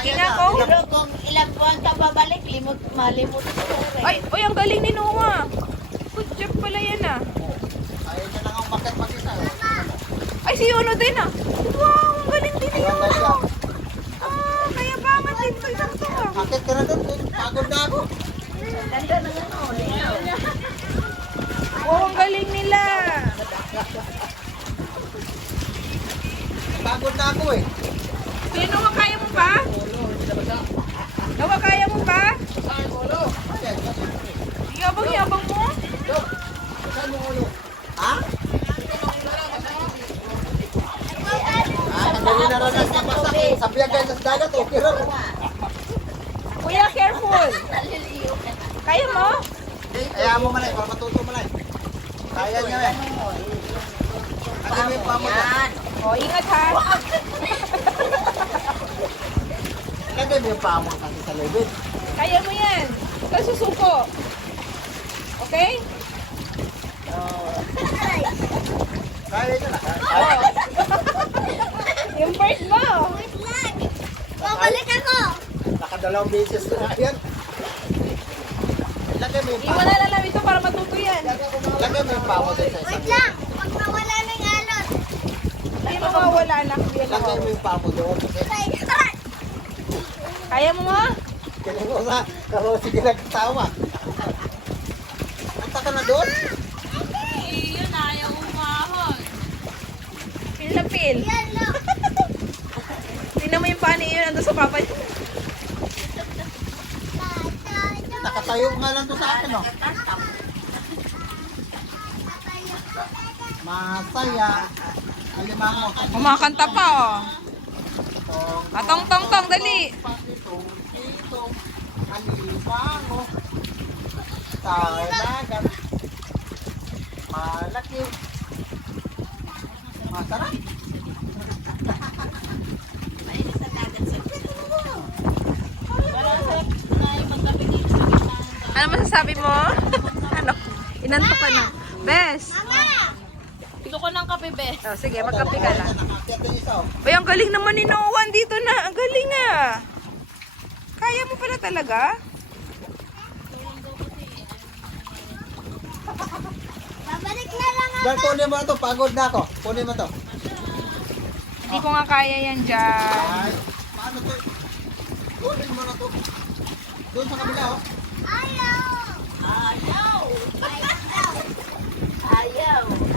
Sige nga ko. Pero kung ilang buwan ka babalik, malimot ko. Ay, uy, ang galing ni Noah. Good job pala yan ah. Ayaw niya lang ang makat mag-isa. Ay, si Yuno din ah. Wow, ang galing din ni Ayaw na siya. Yuno. Ah, kaya bangat din to isang to ah. Akit ka na doon. Pagod na ako. Ganda na nga no. Wow, ang galing nila. Pagod na ako eh. Kuya Noah, kaya mo pa? Noah, kaya mo pa? Yabang-yabang mo? Ha? Ang dali na rin na pasak. Sa biyagan sa dagat, okay rin. Kuya, careful. Kaya mo? Ayaw mo malay, para matuto malay. Kaya niya eh. Ano mo yung pamot? O, ingat ha. Lagay mo yung pamot natin sa lubid. Kaya mo yan. Huwag kang susuko. Okay? Kaya niya na. Yung bird mo. Babalik ako. Nakadalawang beses ko na yan. Lagay mo yung Iwan pamot. na lang namin ito para matutuyan. Lagay mo yung pamot sa isang Wait lang. Huwag mawala ng alon. Hindi mawawala na. Kuya Lagay mo Noah. yung pamot doon. Kaya mo mo? Kaya mo sa karo sige nagkatawa. Punta ka na doon? Pil na pil. Yan lang. Tingnan mo yung pani yun. Nandun sa papa niya. Nakatayo nga lang to sa akin, oh. Masaya. Alimango. Kumakanta pa oh. Atong tong tong dali. Itong alimango. Sa dagat. Malaki. Masarap. Ano masasabi mo? Ano? Inantok ka na. Bes. Gusto ko ng kape, be. Oh, sige, magkape ka lang. Nakakit yung isa, oh. Uy, ang galing naman ni Noah. Dito na. Ang galing ah. Kaya mo pala talaga? Babalik na lang Dahil kunin mo na to. Pagod na ako. Kunin mo to. Hindi ko nga kaya yan dyan. Ay, paano to? Kunin mo na to. Doon sa kabila, oh. Ayaw! Ayaw! Ayaw!